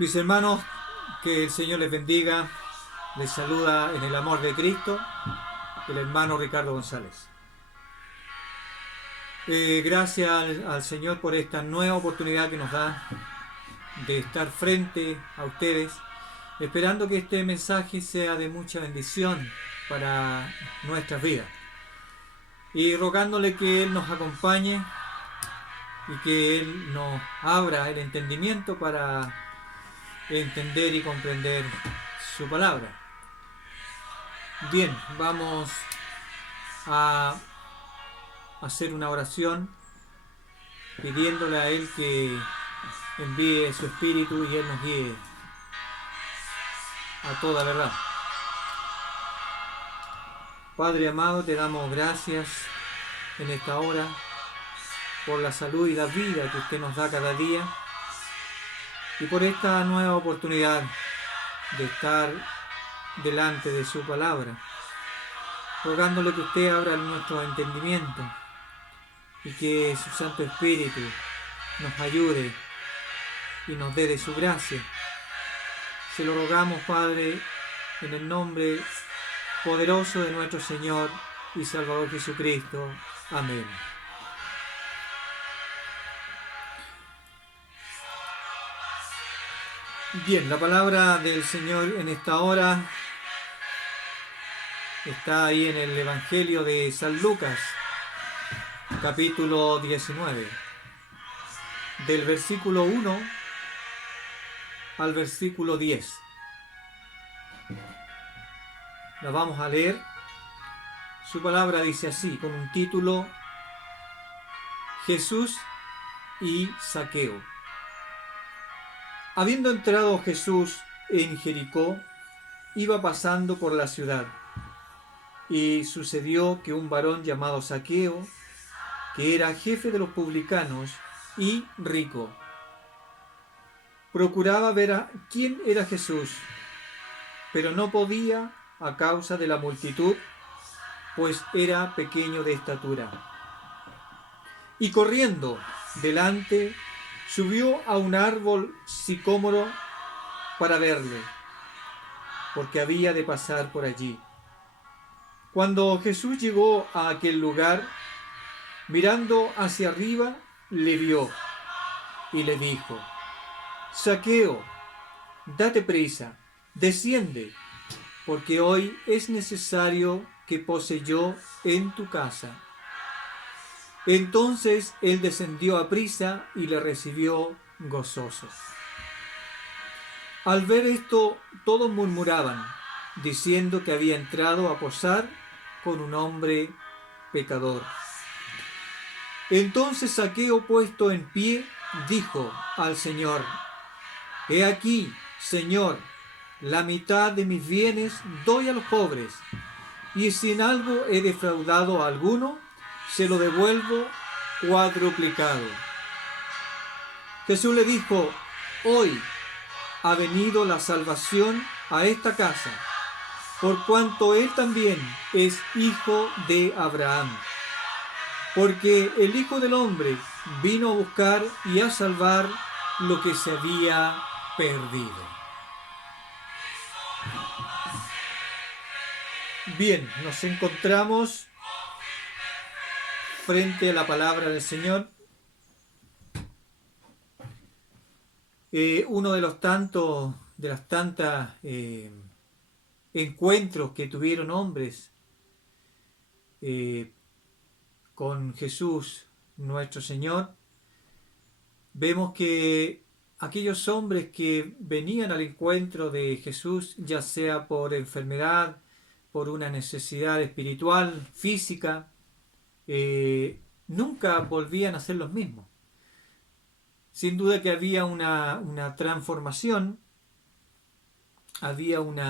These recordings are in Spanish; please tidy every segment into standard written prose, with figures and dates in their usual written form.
Mis hermanos, que el Señor les bendiga. Les saluda en el amor de Cristo el hermano Ricardo González. Gracias al Señor por esta nueva oportunidad que nos da de estar frente a ustedes, esperando que este mensaje sea de mucha bendición para nuestras vidas. Y rogándole que Él nos acompañe y que Él nos abra el entendimiento para entender y comprender su palabra. Bien, vamos a hacer una oración pidiéndole a Él que envíe su Espíritu y Él nos guíe a toda verdad. Padre amado, te damos gracias en esta hora por la salud y la vida que usted nos da cada día y por esta nueva oportunidad de estar delante de su palabra, rogándole que usted abra nuestro entendimiento y que su Santo Espíritu nos ayude y nos dé de su gracia. Se lo rogamos, Padre, en el nombre poderoso de nuestro Señor y Salvador Jesucristo. Amén. Bien, la palabra del Señor en esta hora está ahí en el Evangelio de San Lucas, capítulo 19, del versículo 1 al versículo 10. La vamos a leer. Su palabra dice así, con un título: Jesús y Zaqueo. Habiendo entrado Jesús en Jericó, iba pasando por la ciudad, y sucedió que un varón llamado Zaqueo, que era jefe de los publicanos y rico, procuraba ver a quién era Jesús, pero no podía a causa de la multitud, pues era pequeño de estatura. Y corriendo delante, subió a un árbol sicómoro para verle, porque había de pasar por allí. Cuando Jesús llegó a aquel lugar, mirando hacia arriba, le vio y le dijo: Zaqueo, date prisa, desciende, porque hoy es necesario que pose yo en tu casa. Entonces él descendió a prisa y le recibió gozoso. Al ver esto, todos murmuraban, diciendo que había entrado a posar con un hombre pecador. Entonces Zaqueo, puesto en pie, dijo al Señor: He aquí, Señor, la mitad de mis bienes doy a los pobres, y si en algo he defraudado a alguno, se lo devuelvo cuadruplicado. Jesús le dijo: Hoy ha venido la salvación a esta casa, por cuanto él también es hijo de Abraham. Porque el Hijo del Hombre vino a buscar y a salvar lo que se había perdido. Bien, nos encontramos frente a la palabra del Señor. Uno de las tantas encuentros que tuvieron hombres con Jesús nuestro Señor, vemos que aquellos hombres que venían al encuentro de Jesús, ya sea por enfermedad, por una necesidad espiritual, física, nunca volvían a ser los mismos. Sin duda que había una transformación, había un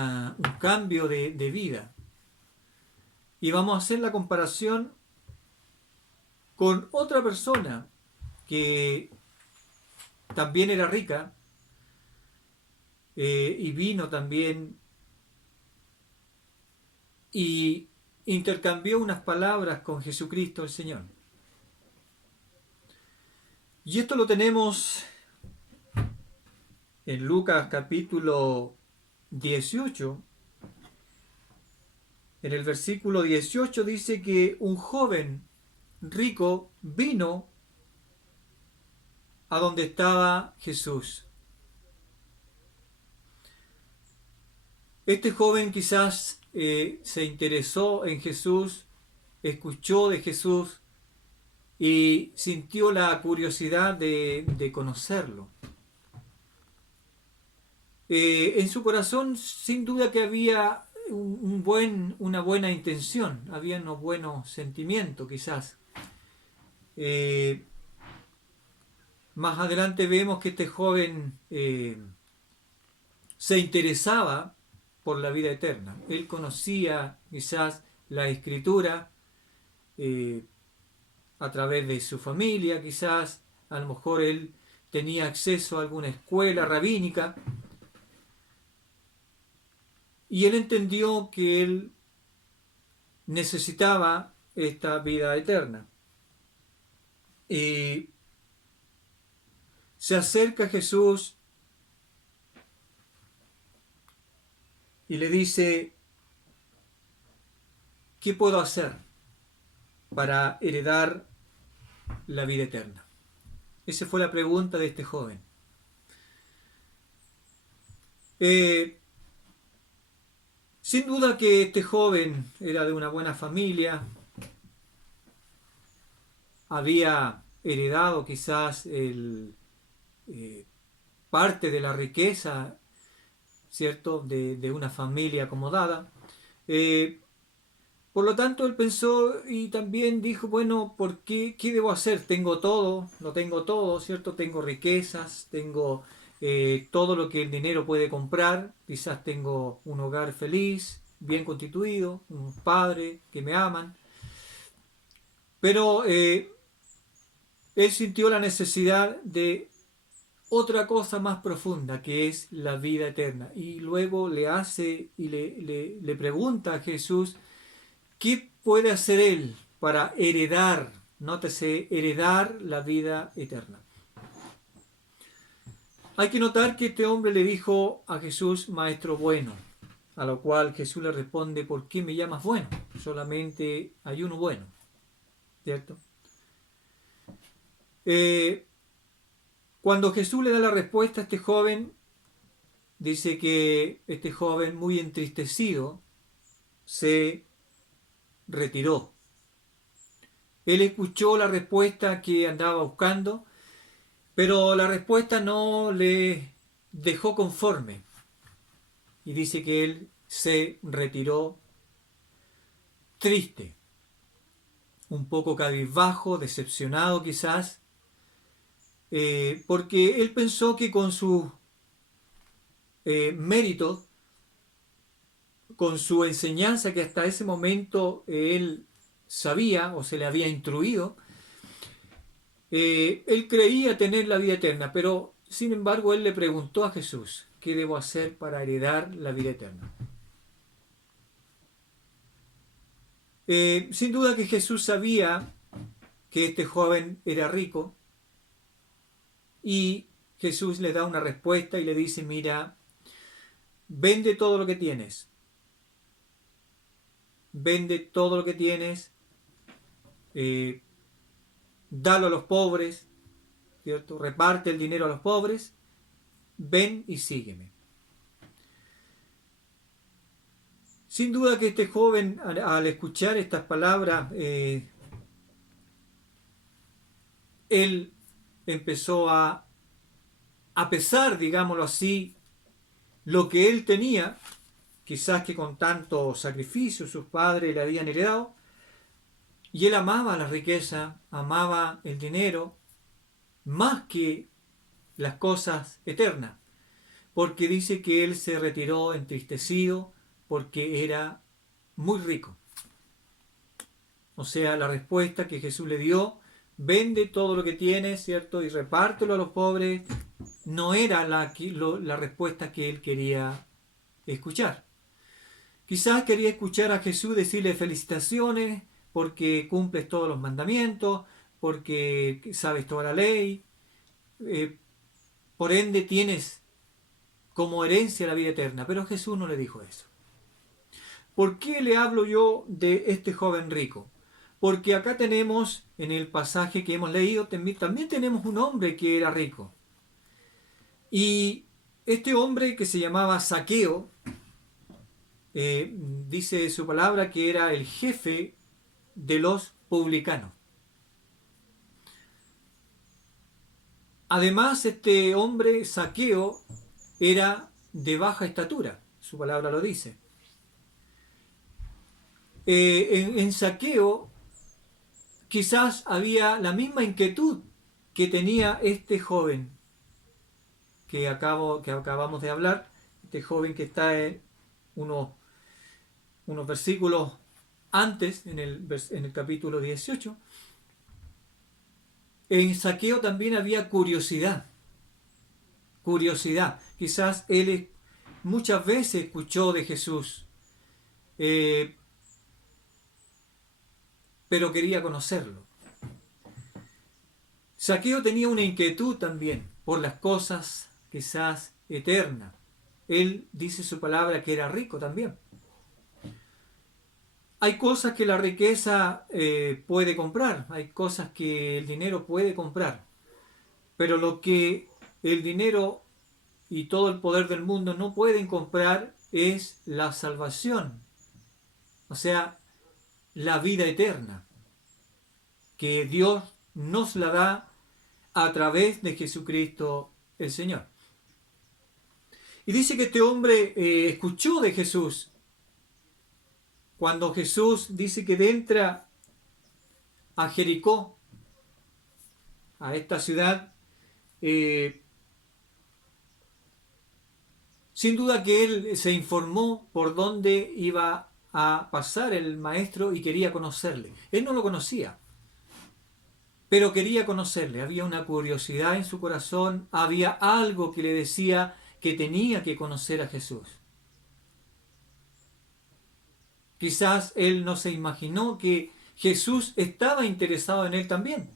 cambio de vida. Y vamos a hacer la comparación con otra persona que también era rica y vino también y intercambió unas palabras con Jesucristo el Señor. Y esto lo tenemos En Lucas capítulo 18, en el versículo 18 dice que un joven rico vino a donde estaba Jesús. Este joven quizás se interesó en Jesús, escuchó de Jesús y sintió la curiosidad de conocerlo. En su corazón sin duda que había una buena intención, había unos buenos sentimientos quizás. Más adelante vemos que este joven se interesaba por la vida eterna. Él conocía quizás la escritura a través de su familia, quizás a lo mejor él tenía acceso a alguna escuela rabínica y él entendió que él necesitaba esta vida eterna. Y se acerca a Jesús y le dice, ¿qué puedo hacer para heredar la vida eterna? Esa fue la pregunta de este joven. Sin duda que este joven era de una buena familia, había heredado quizás parte de la riqueza, ¿cierto?, de una familia acomodada. Por lo tanto, él pensó y también dijo, bueno, ¿qué debo hacer? Tengo todo, lo tengo todo, ¿cierto? Tengo riquezas, tengo todo lo que el dinero puede comprar, quizás tengo un hogar feliz, bien constituido, un padre que me aman, pero él sintió la necesidad de otra cosa más profunda, que es la vida eterna. Y luego le hace y le pregunta a Jesús, ¿qué puede hacer él para heredar, nótese, heredar la vida eterna? Hay que notar que este hombre le dijo a Jesús, maestro bueno, a lo cual Jesús le responde, ¿por qué me llamas bueno? Solamente hay uno bueno, ¿cierto? Cuando Jesús le da la respuesta a este joven, dice que este joven, muy entristecido, se retiró. Él escuchó la respuesta que andaba buscando, pero la respuesta no le dejó conforme. Y dice que él se retiró triste, un poco cabizbajo, decepcionado quizás, porque él pensó que con su mérito, con su enseñanza que hasta ese momento él sabía o se le había instruido, él creía tener la vida eterna, pero sin embargo él le preguntó a Jesús, ¿qué debo hacer para heredar la vida eterna? Sin duda que Jesús sabía que este joven era rico y Jesús le da una respuesta y le dice, mira, vende todo lo que tienes, vende todo lo que tienes, dalo a los pobres, ¿cierto? Reparte el dinero a los pobres, ven y sígueme. Sin duda que este joven, al escuchar estas palabras, él empezó a pesar, digámoslo así, lo que él tenía, quizás que con tanto sacrificio sus padres le habían heredado, y él amaba la riqueza, amaba el dinero, más que las cosas eternas, porque dice que él se retiró entristecido porque era muy rico. O sea, la respuesta que Jesús le dio, vende todo lo que tienes, ¿cierto? Y repártelo a los pobres, no era la respuesta que él quería escuchar. Quizás quería escuchar a Jesús decirle felicitaciones porque cumples todos los mandamientos, porque sabes toda la ley, por ende tienes como herencia la vida eterna. Pero Jesús no le dijo eso. ¿Por qué le hablo yo de este joven rico? Porque acá tenemos, en el pasaje que hemos leído, también tenemos un hombre que era rico. Y este hombre que se llamaba Zaqueo, dice su palabra que era el jefe de los publicanos. Además, este hombre Zaqueo era de baja estatura, su palabra lo dice. En Zaqueo quizás había la misma inquietud que tenía este joven que acabamos de hablar, este joven que está en unos versículos antes, en el capítulo 18. En Zaqueo también había curiosidad. Quizás él muchas veces escuchó de Jesús, pero quería conocerlo. Zaqueo tenía una inquietud también por las cosas quizás eternas. Él dice su palabra que era rico también. Hay cosas que la riqueza puede comprar, hay cosas que el dinero puede comprar, pero lo que el dinero y todo el poder del mundo no pueden comprar es la salvación, o sea, la vida eterna, que Dios nos la da a través de Jesucristo el Señor. Y dice que este hombre escuchó de Jesús. Cuando Jesús dice que entra a Jericó, a esta ciudad, sin duda que él se informó por dónde iba a pasar el maestro y quería conocerle. Él no lo conocía, pero quería conocerle. Había una curiosidad en su corazón, había algo que le decía que tenía que conocer a Jesús. Quizás él no se imaginó que Jesús estaba interesado en él también.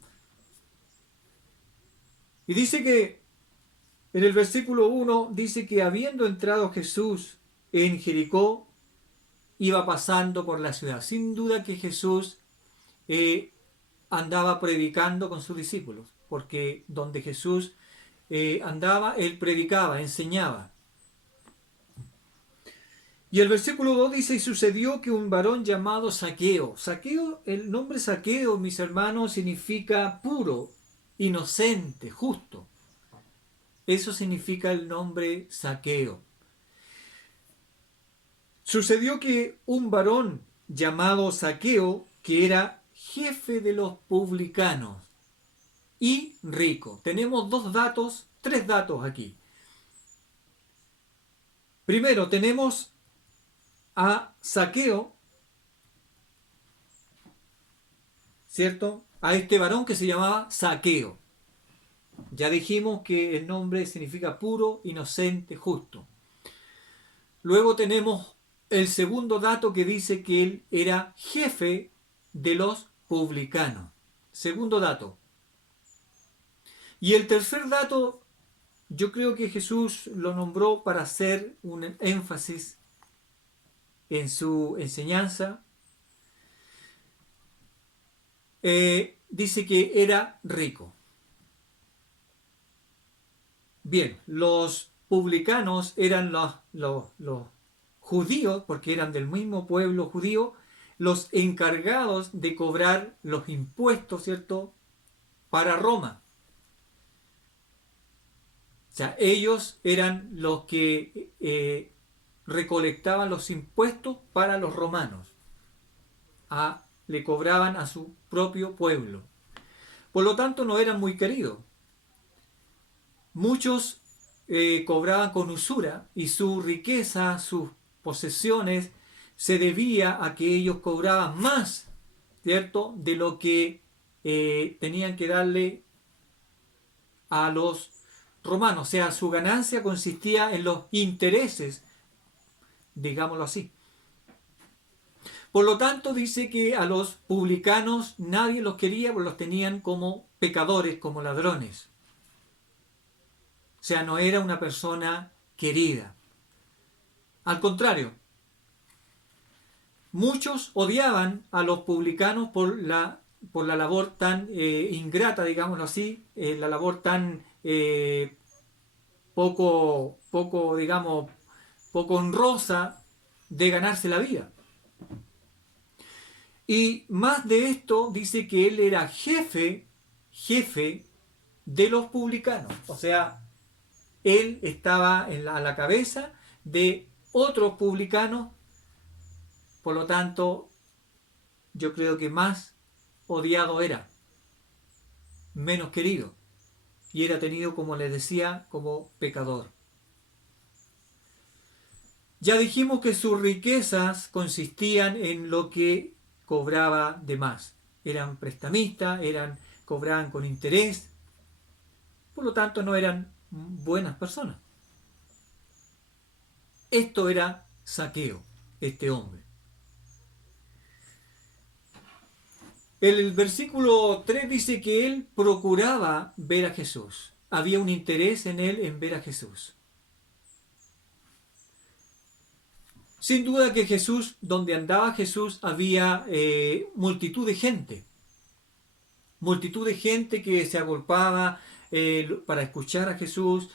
Y dice que en el versículo 1 dice que habiendo entrado Jesús en Jericó, iba pasando por la ciudad. Sin duda que Jesús andaba predicando con sus discípulos, porque donde Jesús andaba, él predicaba, enseñaba. Y el versículo 2 dice, y sucedió que un varón llamado Zaqueo, el nombre Zaqueo, mis hermanos, significa puro, inocente, justo. Eso significa el nombre Zaqueo. Sucedió que un varón llamado Zaqueo, que era jefe de los publicanos y rico. Tenemos tres datos aquí. Primero tenemos a Zaqueo, ¿cierto? A este varón que se llamaba Zaqueo. Ya dijimos que el nombre significa puro, inocente, justo. Luego tenemos el segundo dato que dice que él era jefe de los publicanos. Segundo dato. Y el tercer dato, yo creo que Jesús lo nombró para hacer un énfasis en su enseñanza. Dice que era rico. Bien, los publicanos eran los judíos, porque eran del mismo pueblo judío, los encargados de cobrar los impuestos, ¿cierto?, para Roma. O sea, ellos eran los que recolectaban los impuestos para los romanos. Le cobraban a su propio pueblo. Por lo tanto, no eran muy queridos. Muchos cobraban con usura y su riqueza, sus posesiones, se debía a que ellos cobraban más, ¿cierto?, de lo que tenían que darle a los romanos. O sea, su ganancia consistía en los intereses, digámoslo así. Por lo tanto, dice que a los publicanos nadie los quería porque los tenían como pecadores, como ladrones. O sea, no era una persona querida. Al contrario, muchos odiaban a los publicanos por la labor tan ingrata, digámoslo así, la labor tan digamos, poco honrosa de ganarse la vida. Y más de esto, dice que él era jefe de los publicanos. O sea, él estaba a la cabeza de otros publicanos, por lo tanto, yo creo que más odiado era, menos querido, y era tenido, como les decía, como pecador. Ya dijimos que sus riquezas consistían en lo que cobraba de más. Eran prestamistas, cobraban con interés, por lo tanto no eran buenas personas. Esto era Zaqueo, este hombre. El versículo 3 dice que él procuraba ver a Jesús. Había un interés en él en ver a Jesús. Sin duda que Jesús, donde andaba Jesús, había multitud de gente. Multitud de gente que se agolpaba para escuchar a Jesús.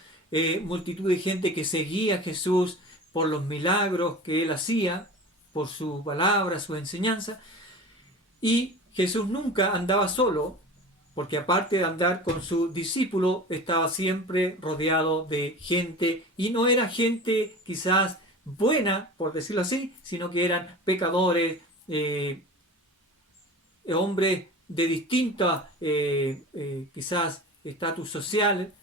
Multitud de gente que seguía a Jesús por los milagros que él hacía, por su palabra, su enseñanza. Y Jesús nunca andaba solo, porque aparte de andar con sus discípulos, estaba siempre rodeado de gente, y no era gente quizás buena, por decirlo así, sino que eran pecadores, hombres de distintos quizás estatus social,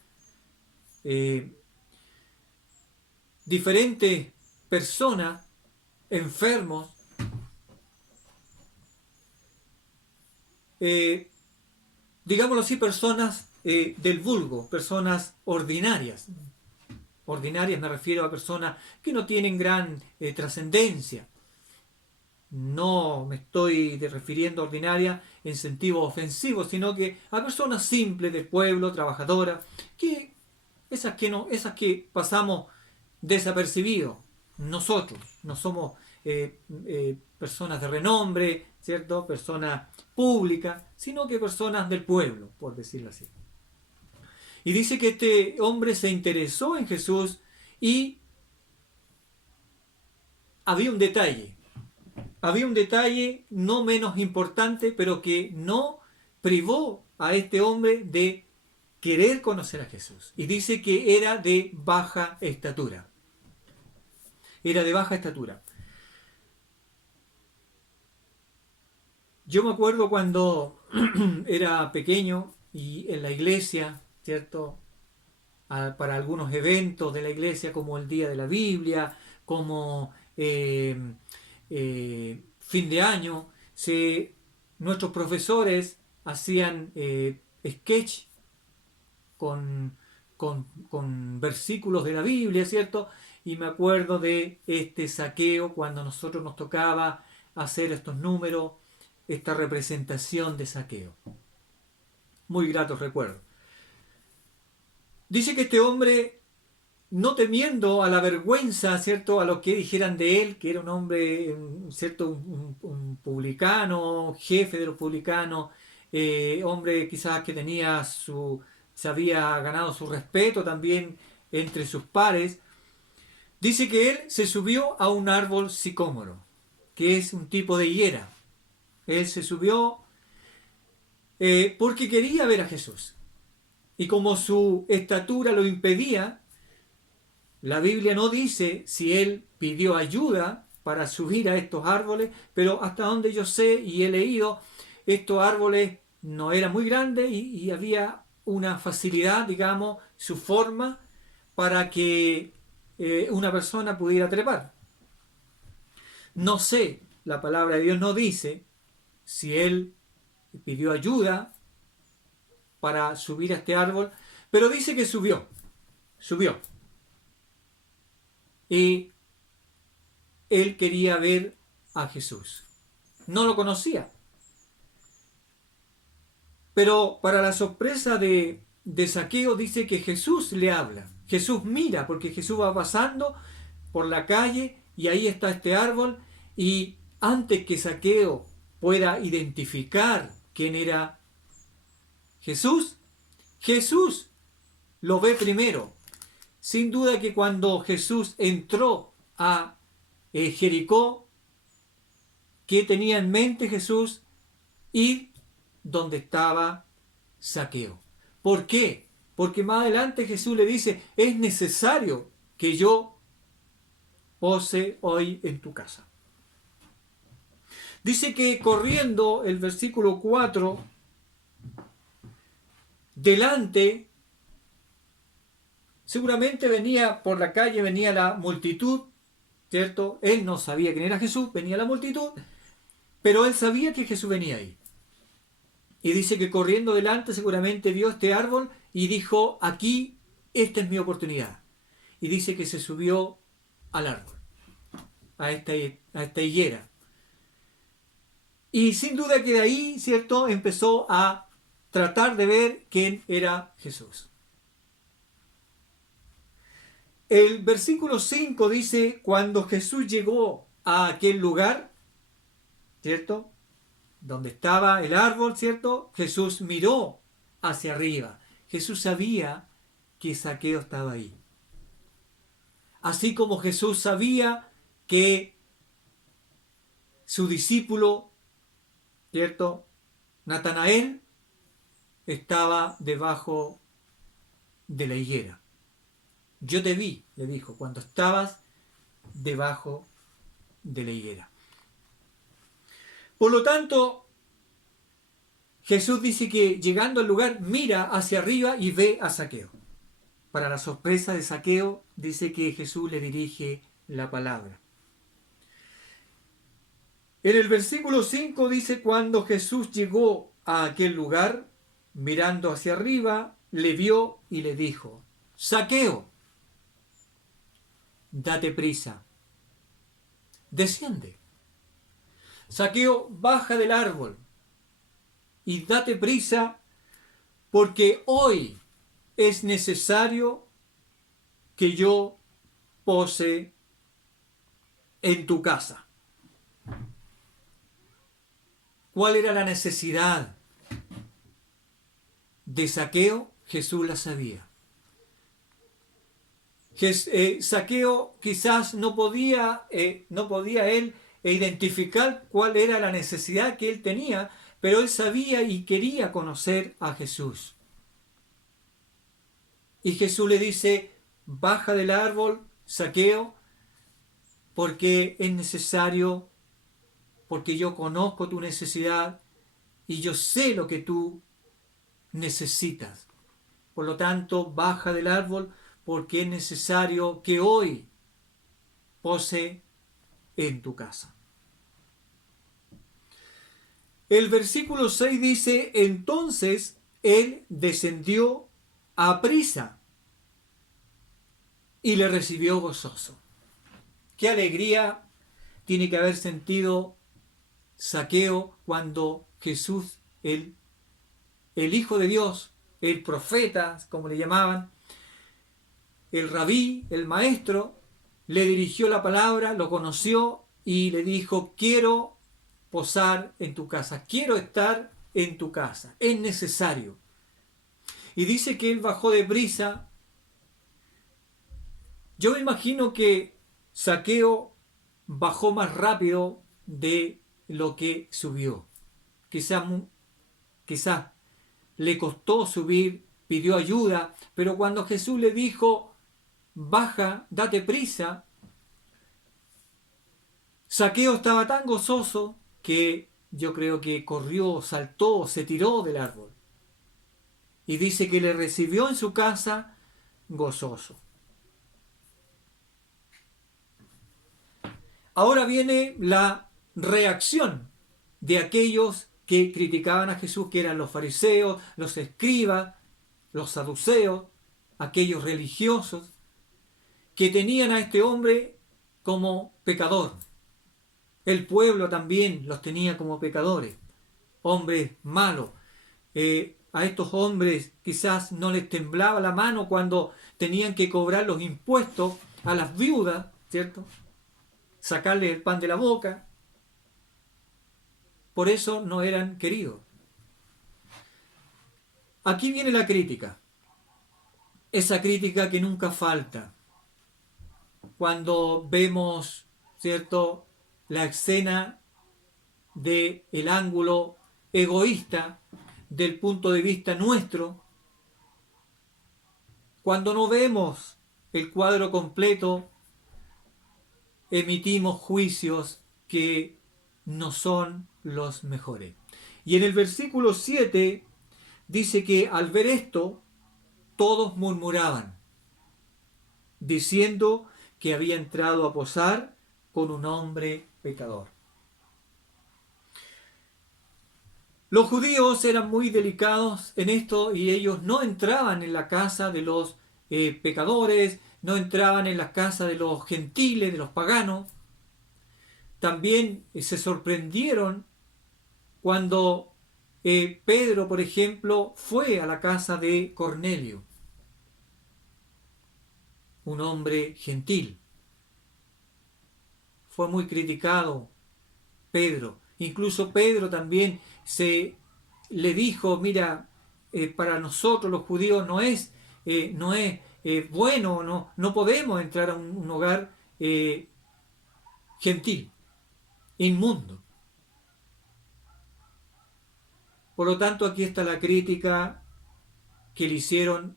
diferentes personas, enfermos, digámoslo así, personas del vulgo, personas ordinarias. Ordinarias me refiero a personas que no tienen gran trascendencia. No me estoy refiriendo a ordinaria en sentido ofensivo, sino que a personas simples del pueblo, trabajadoras, que esas que pasamos desapercibidos. Nosotros no somos personas de renombre, ¿cierto? Personas públicas, sino que personas del pueblo, por decirlo así. Y dice que este hombre se interesó en Jesús y había un detalle no menos importante, pero que no privó a este hombre de querer conocer a Jesús. Y dice que era de baja estatura. Era de baja estatura. Yo me acuerdo cuando era pequeño y en la iglesia, ¿cierto? Para algunos eventos de la iglesia, como el Día de la Biblia, como fin de año, nuestros profesores hacían sketch con versículos de la Biblia, ¿cierto? Y me acuerdo de este Zaqueo cuando a nosotros nos tocaba hacer estos números, esta representación de Zaqueo. Muy gratos recuerdos. Dice que este hombre, no temiendo a la vergüenza, ¿cierto?, a lo que dijeran de él, que era un hombre, ¿cierto?, un publicano, jefe de los publicanos, hombre quizás que se había ganado su respeto también entre sus pares. Dice que él se subió a un árbol sicómoro, que es un tipo de higuera. Él se subió porque quería ver a Jesús. Y como su estatura lo impedía, la Biblia no dice si él pidió ayuda para subir a estos árboles, pero hasta donde yo sé y he leído, estos árboles no eran muy grandes y había una facilidad, digamos, su forma para que una persona pudiera trepar. No sé, la palabra de Dios no dice si él pidió ayuda para subir a este árbol, pero dice que subió. Y él quería ver a Jesús. No lo conocía. Pero para la sorpresa de Zaqueo dice que Jesús le habla. Jesús mira, porque Jesús va pasando por la calle y ahí está este árbol, y antes que Zaqueo pueda identificar quién era Jesús, Jesús lo ve primero. Sin duda que cuando Jesús entró a Jericó, ¿qué tenía en mente Jesús? Ir donde estaba Zaqueo. ¿Por qué? Porque más adelante Jesús le dice, es necesario que yo pose hoy en tu casa. Dice que corriendo el versículo 4, delante, seguramente venía por la calle, venía la multitud, ¿cierto? Él no sabía quién era Jesús, venía la multitud, pero él sabía que Jesús venía ahí. Y dice que corriendo delante seguramente vio este árbol y dijo, aquí, esta es mi oportunidad. Y dice que se subió al árbol, a esta higuera. Y sin duda que de ahí, ¿cierto?, empezó a tratar de ver quién era Jesús. El versículo 5 dice, cuando Jesús llegó a aquel lugar, ¿cierto?, donde estaba el árbol, ¿cierto?, Jesús miró hacia arriba. Jesús sabía que Zaqueo estaba ahí. Así como Jesús sabía que su discípulo, ¿cierto?, Natanael, estaba debajo de la higuera. Yo te vi, le dijo, cuando estabas debajo de la higuera. Por lo tanto, Jesús dice que llegando al lugar mira hacia arriba y ve a Zaqueo. Para la sorpresa de Zaqueo, dice que Jesús le dirige la palabra. En el versículo 5 dice, cuando Jesús llegó a aquel lugar, mirando hacia arriba, le vio y le dijo, Zaqueo, date prisa, desciende. Zaqueo, baja del árbol y date prisa, porque hoy es necesario que yo pose en tu casa. ¿Cuál era la necesidad de Zaqueo? Jesús la sabía. Zaqueo quizás no podía él identificar cuál era la necesidad que él tenía, pero él sabía y quería conocer a Jesús. Y Jesús le dice, baja del árbol, Zaqueo, porque es necesario, porque yo conozco tu necesidad y yo sé lo que tú necesitas. Por lo tanto, baja del árbol porque es necesario que hoy pose en tu casa. El versículo 6 dice, entonces él descendió a prisa y le recibió gozoso. Qué alegría tiene que haber sentido Zaqueo cuando Jesús, el Hijo de Dios, el profeta, como le llamaban, el rabí, el maestro, le dirigió la palabra, lo conoció y le dijo, quiero posar en tu casa, quiero estar en tu casa, es necesario. Y dice que él bajó de prisa. Yo me imagino que Zaqueo bajó más rápido de lo que subió. Quizás le costó subir, pidió ayuda, pero cuando Jesús le dijo, baja, date prisa, Zaqueo estaba tan gozoso que yo creo que corrió, saltó, se tiró del árbol. Y dice que le recibió en su casa gozoso. Ahora viene la reacción de aquellos que criticaban a Jesús, que eran los fariseos, los escribas, los saduceos, aquellos religiosos, que tenían a este hombre como pecador. El pueblo también los tenía como pecadores, hombres malos, a estos hombres quizás no les temblaba la mano cuando tenían que cobrar los impuestos a las viudas, ¿cierto? Sacarles el pan de la boca. Por eso no eran queridos. Aquí viene la crítica. Esa crítica que nunca falta. Cuando vemos, ¿cierto?, la escena del ángulo egoísta del punto de vista nuestro, cuando no vemos el cuadro completo, emitimos juicios que no son los mejores. Y en el versículo 7 dice que al ver esto, todos murmuraban, diciendo que había entrado a posar con un hombre pecador. Los judíos eran muy delicados en esto y ellos no entraban en la casa de los pecadores, no entraban en la casa de los gentiles, de los paganos. También se sorprendieron cuando Pedro, por ejemplo, fue a la casa de Cornelio, un hombre gentil. Fue muy criticado Pedro. Incluso Pedro también le dijo, mira, para nosotros los judíos no es bueno, no podemos entrar a un hogar gentil, inmundo. Por lo tanto, aquí está la crítica que le hicieron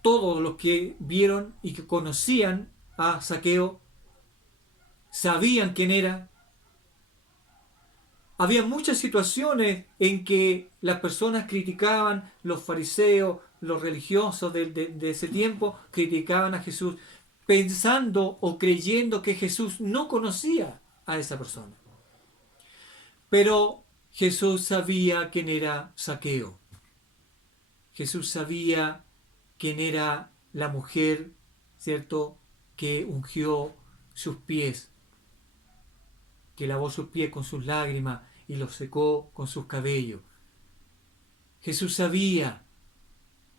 todos los que vieron y que conocían a Zaqueo, sabían quién era. Había muchas situaciones en que las personas criticaban, los fariseos, los religiosos de ese tiempo, criticaban a Jesús, pensando o creyendo que Jesús no conocía a esa persona. Pero Jesús sabía quién era Zaqueo. Jesús sabía quién era la mujer, ¿cierto?, que ungió sus pies, que lavó sus pies con sus lágrimas y los secó con sus cabellos. Jesús sabía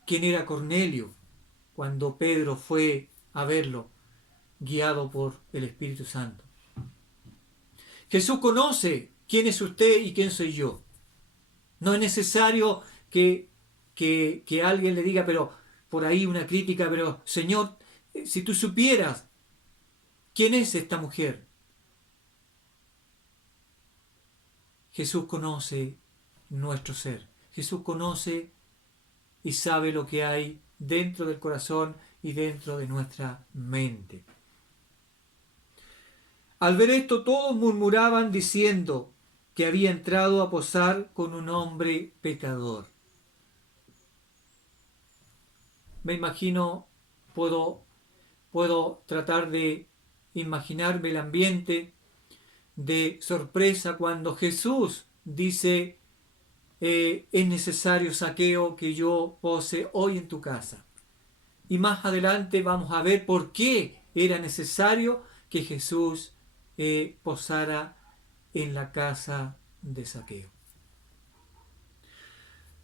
quién era Cornelio cuando Pedro fue a verlo, guiado por el Espíritu Santo. Jesús conoce quién es usted y quién soy yo. No es necesario que alguien le diga, pero por ahí una crítica, pero Señor, si tú supieras quién es esta mujer. Jesús conoce nuestro ser. Jesús conoce y sabe lo que hay dentro del corazón y dentro de nuestra mente. Al ver esto, todos murmuraban diciendo que había entrado a posar con un hombre pecador. Me imagino, puedo tratar de imaginarme el ambiente de sorpresa cuando Jesús dice, es necesario, Zaqueo, que yo pose hoy en tu casa. Y más adelante vamos a ver por qué era necesario que Jesús posara en la casa de Zaqueo.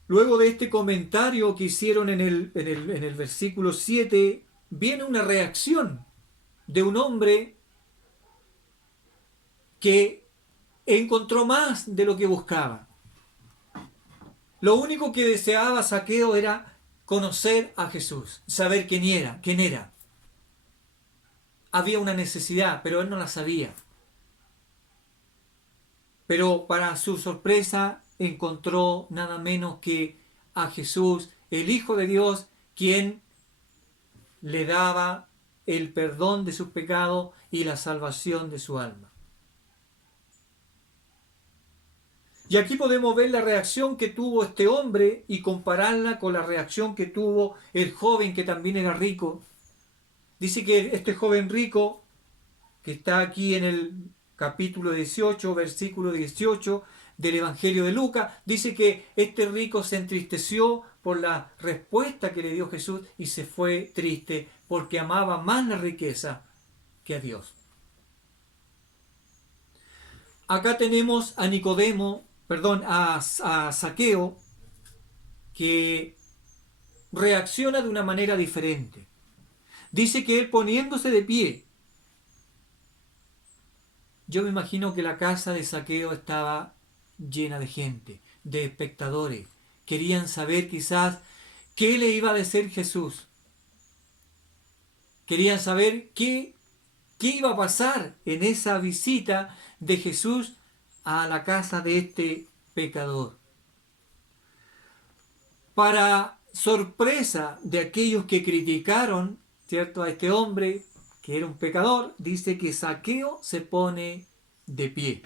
Luego de este comentario que hicieron en el versículo 7, viene una reacción de un hombre que encontró más de lo que buscaba. Lo único que deseaba Zaqueo era conocer a Jesús, saber quién era. Había una necesidad, pero él no la sabía. Pero para su sorpresa encontró nada menos que a Jesús, el Hijo de Dios, quien le daba el perdón de sus pecados y la salvación de su alma. Y aquí podemos ver la reacción que tuvo este hombre y compararla con la reacción que tuvo el joven que también era rico. Dice que este joven rico, que está aquí en el capítulo 18, versículo 18 del Evangelio de Lucas, dice que este rico se entristeció por la respuesta que le dio Jesús y se fue triste porque amaba más la riqueza que a Dios. Acá tenemos a Nicodemo, perdón, a Zaqueo, que reacciona de una manera diferente. Dice que él poniéndose de pie, yo me imagino que la casa de Zaqueo estaba llena de gente, de espectadores. Querían saber quizás qué le iba a decir Jesús. Querían saber qué iba a pasar en esa visita de Jesús a la casa de este pecador. Para sorpresa de aquellos que criticaron, ¿cierto?, a este hombre que era un pecador, dice que Zaqueo se pone de pie.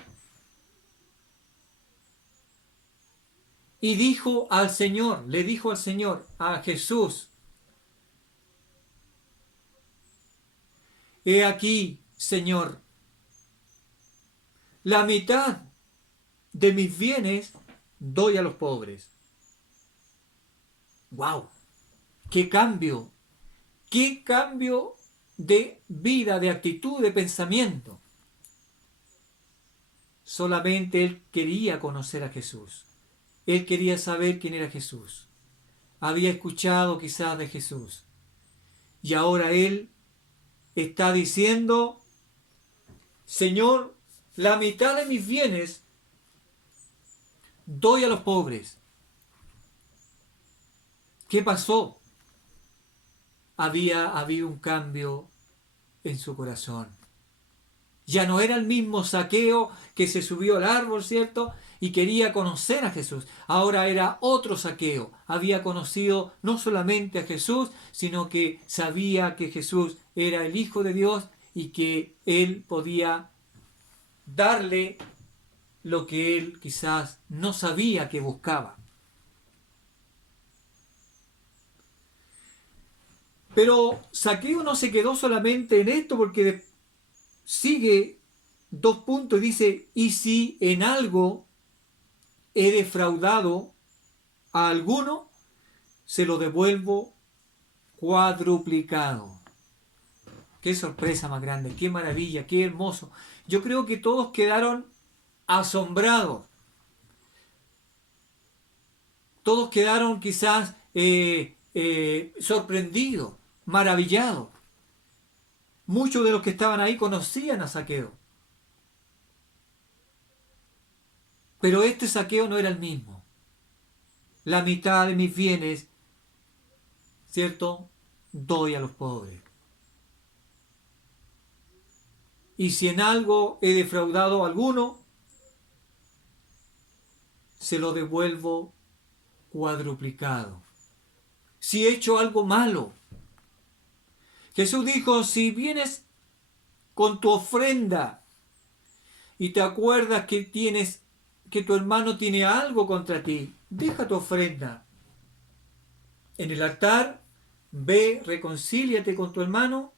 Y dijo al Señor, le dijo al Señor, a Jesús: he aquí, Señor, la mitad de mis bienes doy a los pobres. ¡Wow! ¡Qué cambio! ¡Qué cambio de vida, de actitud, de pensamiento! Solamente él quería conocer a Jesús. Él quería saber quién era Jesús. Había escuchado quizás de Jesús. Y ahora él está diciendo: Señor, la mitad de mis bienes doy a los pobres. ¿Qué pasó? Había habido un cambio en su corazón. Ya no era el mismo Zaqueo que se subió al árbol, ¿cierto?, y quería conocer a Jesús. Ahora era otro Zaqueo. Había conocido no solamente a Jesús, sino que sabía que Jesús era el Hijo de Dios y que él podía darle lo que él quizás no sabía que buscaba. Pero Zaqueo no se quedó solamente en esto, porque sigue 2 puntos y dice: y si en algo he defraudado a alguno, se lo devuelvo cuadruplicado. Qué sorpresa más grande, qué maravilla, qué hermoso. Yo creo que todos quedaron asombrados. Todos quedaron quizás sorprendidos, maravillados. Muchos de los que estaban ahí conocían a Zaqueo. Pero este Zaqueo no era el mismo. La mitad de mis bienes, ¿cierto?, doy a los pobres. Y si en algo he defraudado a alguno, se lo devuelvo cuadruplicado. Si he hecho algo malo, Jesús dijo: si vienes con tu ofrenda y te acuerdas que tu hermano tiene algo contra ti, deja tu ofrenda en el altar, ve, reconcíliate con tu hermano,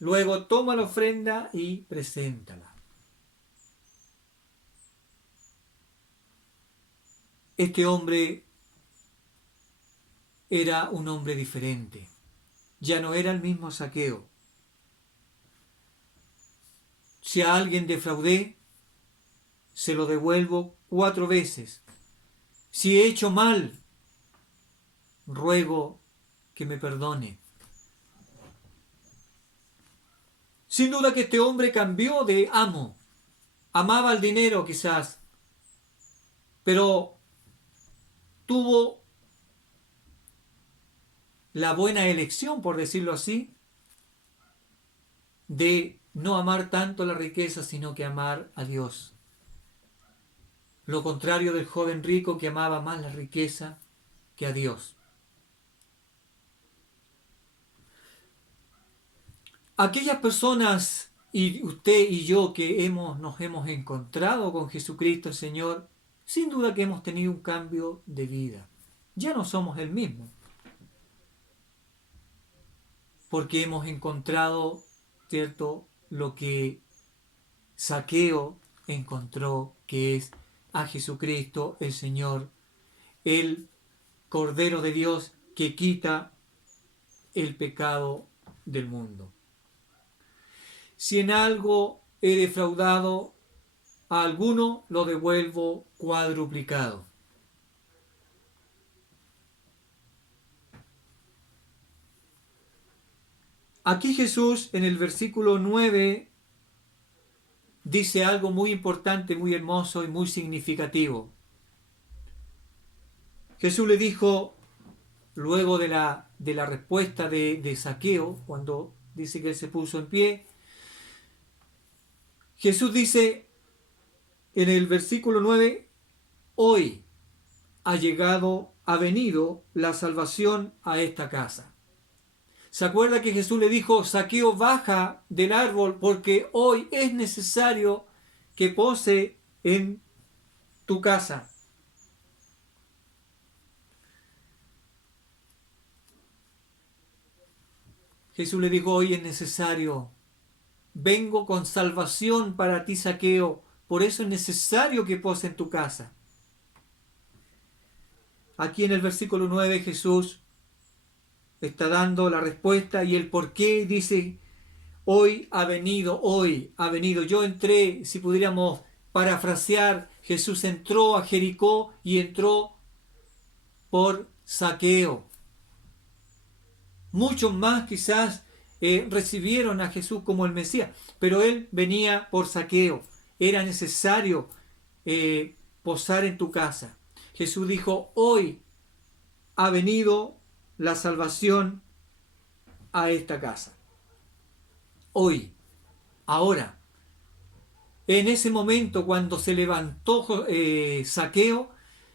luego toma la ofrenda y preséntala. Este hombre era un hombre diferente. Ya no era el mismo Zaqueo. Si a alguien defraudé, se lo devuelvo 4 veces. Si he hecho mal, ruego que me perdone. Sin duda que este hombre cambió de amo. Amaba el dinero quizás, pero tuvo la buena elección, por decirlo así, de no amar tanto la riqueza, sino que amar a Dios. Lo contrario del joven rico, que amaba más la riqueza que a Dios. Aquellas personas, y usted y yo, que nos hemos encontrado con Jesucristo el Señor, sin duda que hemos tenido un cambio de vida. Ya no somos el mismo, porque hemos encontrado, ¿cierto?, lo que Zaqueo encontró, que es a Jesucristo el Señor, el Cordero de Dios que quita el pecado del mundo. Si en algo he defraudado a alguno lo devuelvo cuadruplicado. Aquí Jesús en el versículo 9 dice algo muy importante, muy hermoso y muy significativo. Jesús le dijo, luego de la respuesta de Zaqueo, cuando dice que él se puso en pie, Jesús dice en el versículo 9, hoy ha venido la salvación a esta casa. ¿Se acuerda que Jesús le dijo, Zaqueo, baja del árbol porque hoy es necesario que pose en tu casa? Jesús le dijo, hoy es necesario. Vengo con salvación para ti, Zaqueo. Por eso es necesario que pose en tu casa. Aquí en el versículo 9 Jesús está dando la respuesta y el por qué. Dice, hoy ha venido. Yo entré, si pudiéramos parafrasear, Jesús entró a Jericó y entró por Zaqueo. Muchos más quizás recibieron a Jesús como el Mesías, pero él venía por Zaqueo. Era necesario posar en tu casa. Jesús dijo, hoy ha venido la salvación a esta casa. Hoy, ahora. En ese momento, cuando se levantó Zaqueo,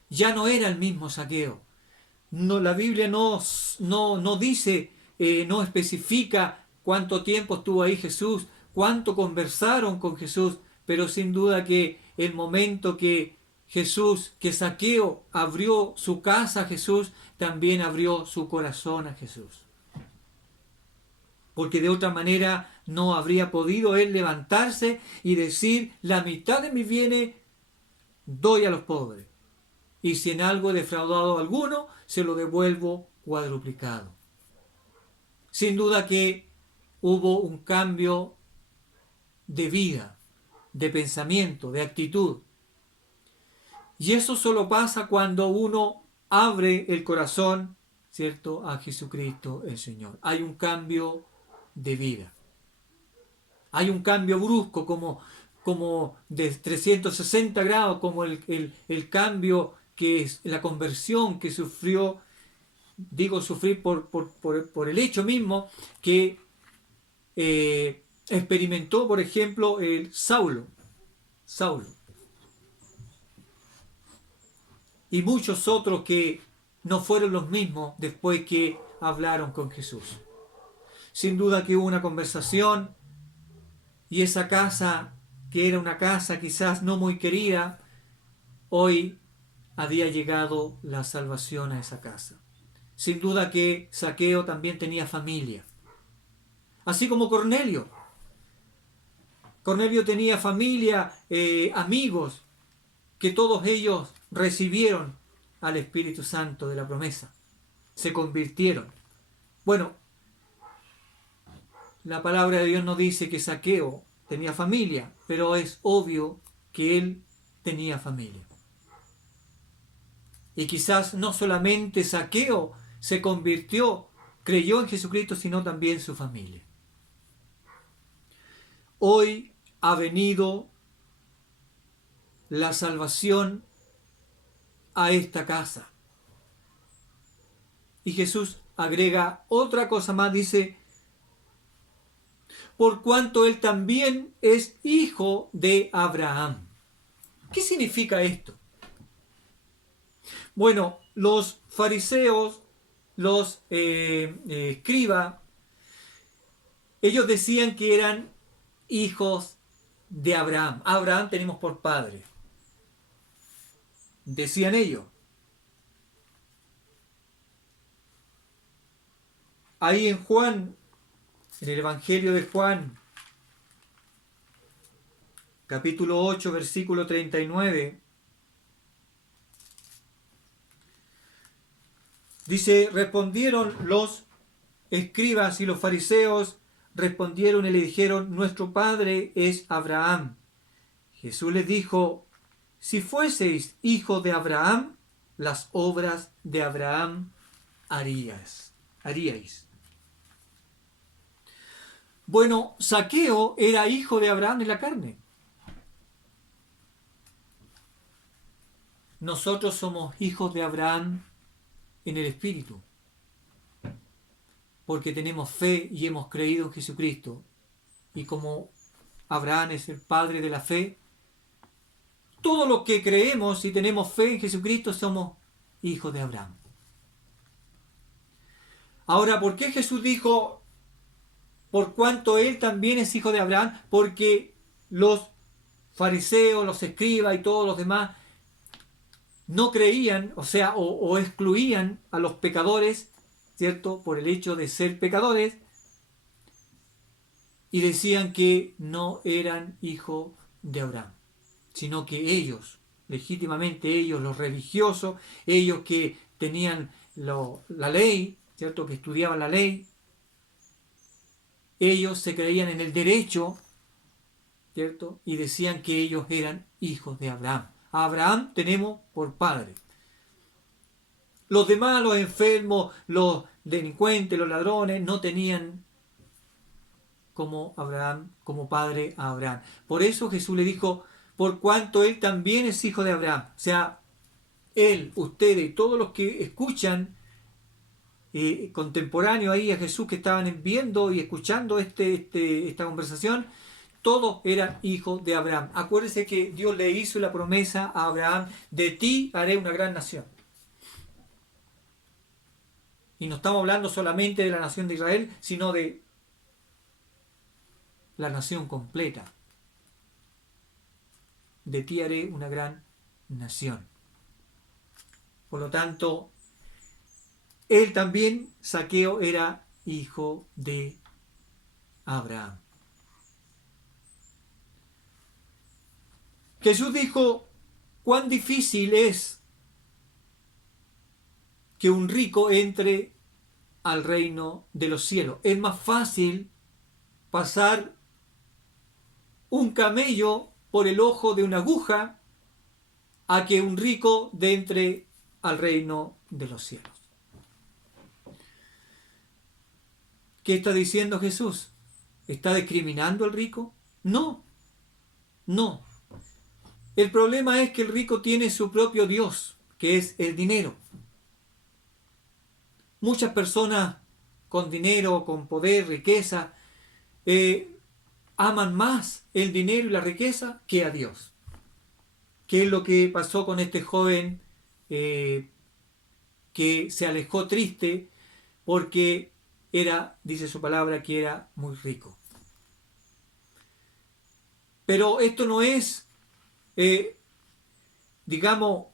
ya no era el mismo Zaqueo. No, la Biblia no dice, no especifica cuánto tiempo estuvo ahí Jesús, cuánto conversaron con Jesús, pero sin duda que el momento que Zaqueo abrió su casa a Jesús, también abrió su corazón a Jesús. Porque de otra manera no habría podido él levantarse y decir, la mitad de mis bienes doy a los pobres. Y si en algo he defraudado a alguno, se lo devuelvo cuadruplicado. Sin duda que hubo un cambio de vida, de pensamiento, de actitud. Y eso solo pasa cuando uno abre el corazón, ¿cierto?, a Jesucristo el Señor. Hay un cambio de vida. Hay un cambio brusco, como de 360 grados, como el cambio que es la conversión que sufrió, digo sufrir por el hecho mismo que experimentó, por ejemplo, el Saulo. Y muchos otros que no fueron los mismos después que hablaron con Jesús. Sin duda que hubo una conversación y esa casa, que era una casa quizás no muy querida, hoy había llegado la salvación a esa casa. Sin duda que Zaqueo también tenía familia. Así como Cornelio. Cornelio tenía familia, amigos, que todos ellos recibieron al Espíritu Santo de la promesa. Se convirtieron. Bueno, la palabra de Dios no dice que Zaqueo tenía familia, pero es obvio que él tenía familia. Y quizás no solamente Zaqueo se convirtió, creyó en Jesucristo, sino también su familia. Hoy ha venido la salvación a esta casa. Y Jesús agrega otra cosa más, dice, por cuanto él también es hijo de Abraham. ¿Qué significa esto? Bueno, los fariseos, los escribas, ellos decían que eran hijos de Abraham. Abraham tenemos por padre. Decían ellos. Ahí en Juan, en el Evangelio de Juan, capítulo 8, versículo 39, dice, respondieron los escribas y los fariseos, respondieron y le dijeron, nuestro padre es Abraham. Jesús les dijo: si fueseis hijos de Abraham, las obras de Abraham haríais. Bueno, Zaqueo era hijo de Abraham en la carne. Nosotros somos hijos de Abraham en el Espíritu, porque tenemos fe y hemos creído en Jesucristo. Y como Abraham es el padre de la fe, todos los que creemos y tenemos fe en Jesucristo somos hijos de Abraham. Ahora, ¿por qué Jesús dijo, por cuanto él también es hijo de Abraham? Porque los fariseos, los escribas y todos los demás no creían, o excluían a los pecadores, ¿cierto?, por el hecho de ser pecadores, y decían que no eran hijos de Abraham, sino que ellos, legítimamente ellos, los religiosos, ellos que tenían la ley, ¿cierto?, que estudiaban la ley, ellos se creían en el derecho, ¿cierto?, y decían que ellos eran hijos de Abraham. A Abraham tenemos por padre. Los demás, los enfermos, los delincuentes, los ladrones, no tenían como Abraham, como padre a Abraham. Por eso Jesús le dijo, por cuanto él también es hijo de Abraham. O sea, él, ustedes y todos los que escuchan contemporáneo ahí a Jesús, que estaban viendo y escuchando esta conversación, todos eran hijos de Abraham. Acuérdense que Dios le hizo la promesa a Abraham: de ti haré una gran nación. Y no estamos hablando solamente de la nación de Israel, sino de la nación completa. De ti haré una gran nación. Por lo tanto, él también, Zaqueo, era hijo de Abraham. Jesús dijo: cuán difícil es que un rico entre al reino de los cielos. Es más fácil pasar un camello por el ojo de una aguja a que un rico entre al reino de los cielos. ¿Qué está diciendo Jesús? ¿Está discriminando al rico? No, no. El problema es que el rico tiene su propio Dios, que es el dinero. Muchas personas con dinero, con poder, riqueza, aman más el dinero y la riqueza que a Dios. ¿Qué es lo que pasó con este joven que se alejó triste porque era, dice su palabra, que era muy rico? Pero esto no es, digamos,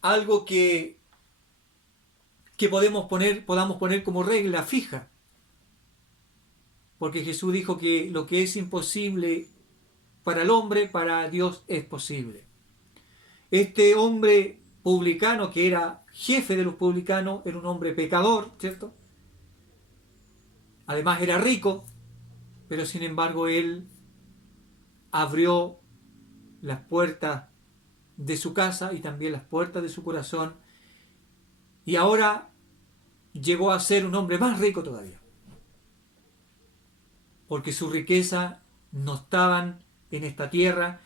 algo que podamos poner como regla fija. Porque Jesús dijo que lo que es imposible para el hombre, para Dios es posible. Este hombre publicano, que era jefe de los publicanos, era un hombre pecador, ¿cierto? Además era rico, pero sin embargo él abrió las puertas de su casa y también las puertas de su corazón, y ahora llegó a ser un hombre más rico todavía, porque su riqueza no estaban en esta tierra,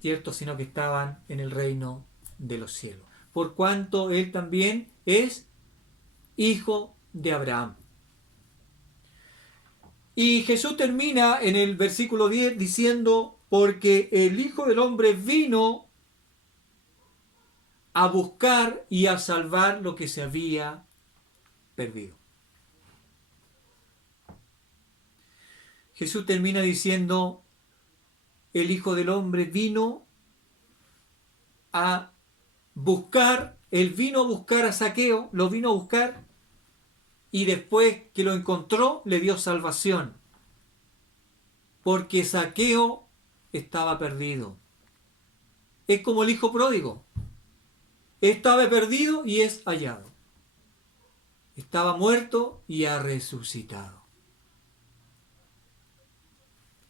¿cierto?, sino que estaban en el reino de los cielos, por cuanto él también es hijo de Abraham. Y Jesús termina en el versículo 10 diciendo: porque el Hijo del Hombre vino a buscar y a salvar lo que se había perdido. Jesús termina diciendo: el Hijo del Hombre vino a buscar, él vino a buscar a Zaqueo, lo vino a buscar, y después que lo encontró le dio salvación, porque Zaqueo estaba perdido. Es como el hijo pródigo. Estaba perdido y es hallado. Estaba muerto y ha resucitado.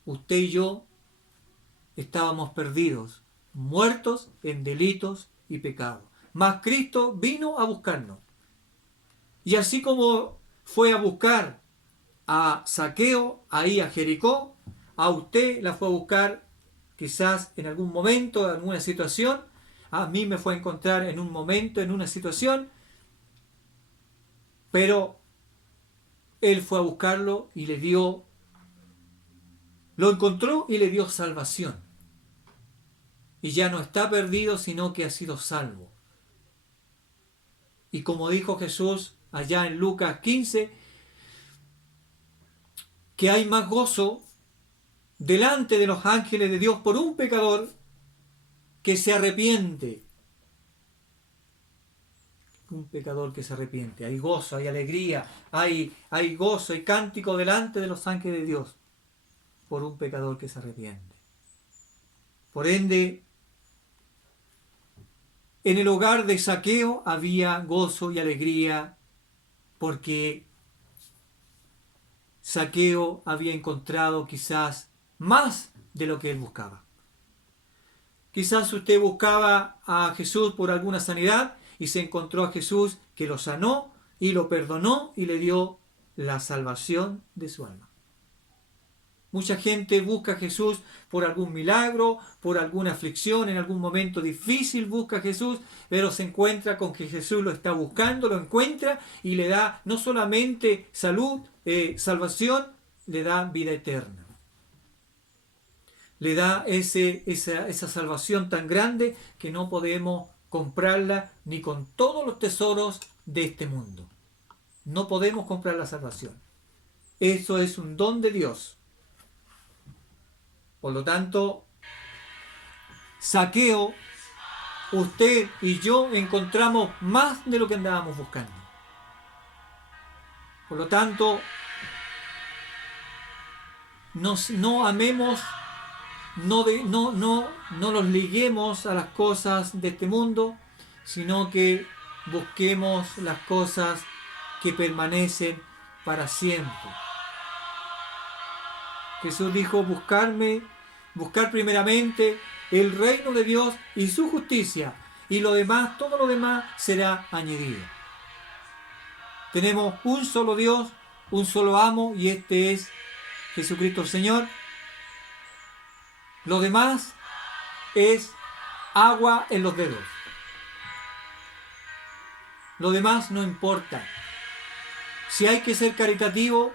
Usted y yo estábamos perdidos, muertos en delitos y pecados. Mas Cristo vino a buscarnos. Y así como fue a buscar a Zaqueo, ahí a Jericó, a usted la fue a buscar quizás en algún momento, en alguna situación, a mí me fue a encontrar en un momento, en una situación, pero Él fue a buscarlo y le dio, lo encontró y le dio salvación. Y ya no está perdido, sino que ha sido salvo. Y como dijo Jesús allá en Lucas 15, que hay más gozo delante de los ángeles de Dios por un pecador que se arrepiente. Un pecador que se arrepiente. Hay gozo, hay alegría, hay gozo, hay cántico delante de los ángeles de Dios por un pecador que se arrepiente. Por ende, en el hogar de Zaqueo había gozo y alegría porque Zaqueo había encontrado quizás más de lo que él buscaba. Quizás usted buscaba a Jesús por alguna sanidad y se encontró a Jesús que lo sanó y lo perdonó y le dio la salvación de su alma. Mucha gente busca a Jesús por algún milagro, por alguna aflicción, en algún momento difícil busca a Jesús, pero se encuentra con que Jesús lo está buscando, lo encuentra y le da no solamente salud, salvación, le da vida eterna. Le da esa salvación tan grande que no podemos comprarla ni con todos los tesoros de este mundo. No podemos comprar la salvación. Eso es un don de Dios. Por lo tanto, Zaqueo, usted y yo encontramos más de lo que andábamos buscando. Por lo tanto, no amemos, no nos liguemos a las cosas de este mundo, sino que busquemos las cosas que permanecen para siempre. Jesús dijo, buscar primeramente el reino de Dios y su justicia, y lo demás, todo lo demás será añadido. Tenemos un solo Dios, un solo amo, y este es Jesucristo el Señor. Lo demás es agua en los dedos. Lo demás no importa. Si hay que ser caritativo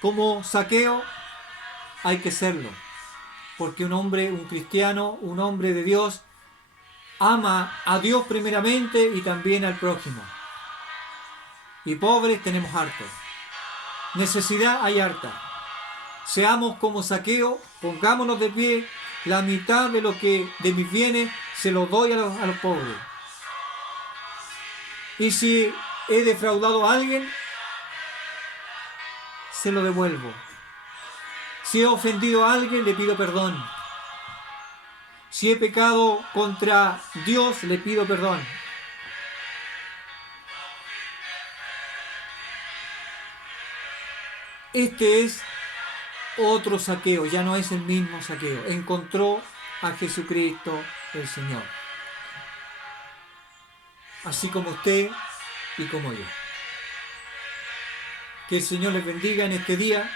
como Zaqueo, hay que serlo, porque un hombre, un cristiano, un hombre de Dios, ama a Dios primeramente y también al prójimo. Y pobres tenemos hartos. Necesidad hay harta. Seamos como Zaqueo, pongámonos de pie, la mitad de lo que de mis bienes se los doy a los pobres. Y si he defraudado a alguien, se lo devuelvo. Si he ofendido a alguien, le pido perdón. Si he pecado contra Dios, le pido perdón. Este es otro Zaqueo, ya no es el mismo Zaqueo. Encontró a Jesucristo el Señor. Así como usted y como yo. Que el Señor les bendiga en este día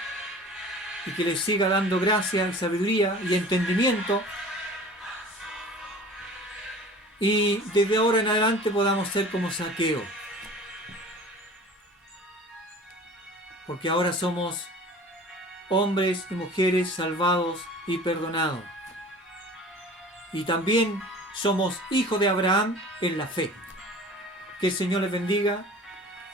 y que les siga dando gracia y sabiduría y entendimiento. Y desde ahora en adelante podamos ser como Zaqueo. Porque ahora somos hombres y mujeres salvados y perdonados. Y también somos hijos de Abraham en la fe. Que el Señor les bendiga.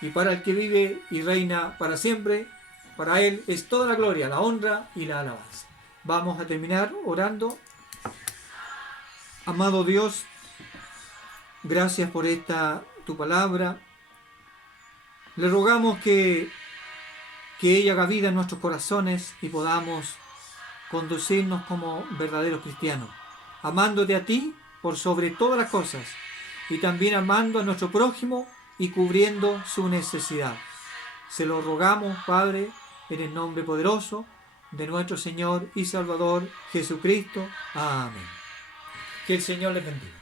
Y para el que vive y reina para siempre, para Él es toda la gloria, la honra y la alabanza. Vamos a terminar orando. Amado Dios, gracias por tu palabra. Le rogamos que ella haga vida en nuestros corazones y podamos conducirnos como verdaderos cristianos, amándote a ti por sobre todas las cosas y también amando a nuestro prójimo y cubriendo su necesidad. Se lo rogamos, Padre, en el nombre poderoso de nuestro Señor y Salvador Jesucristo. Amén. Que el Señor les bendiga.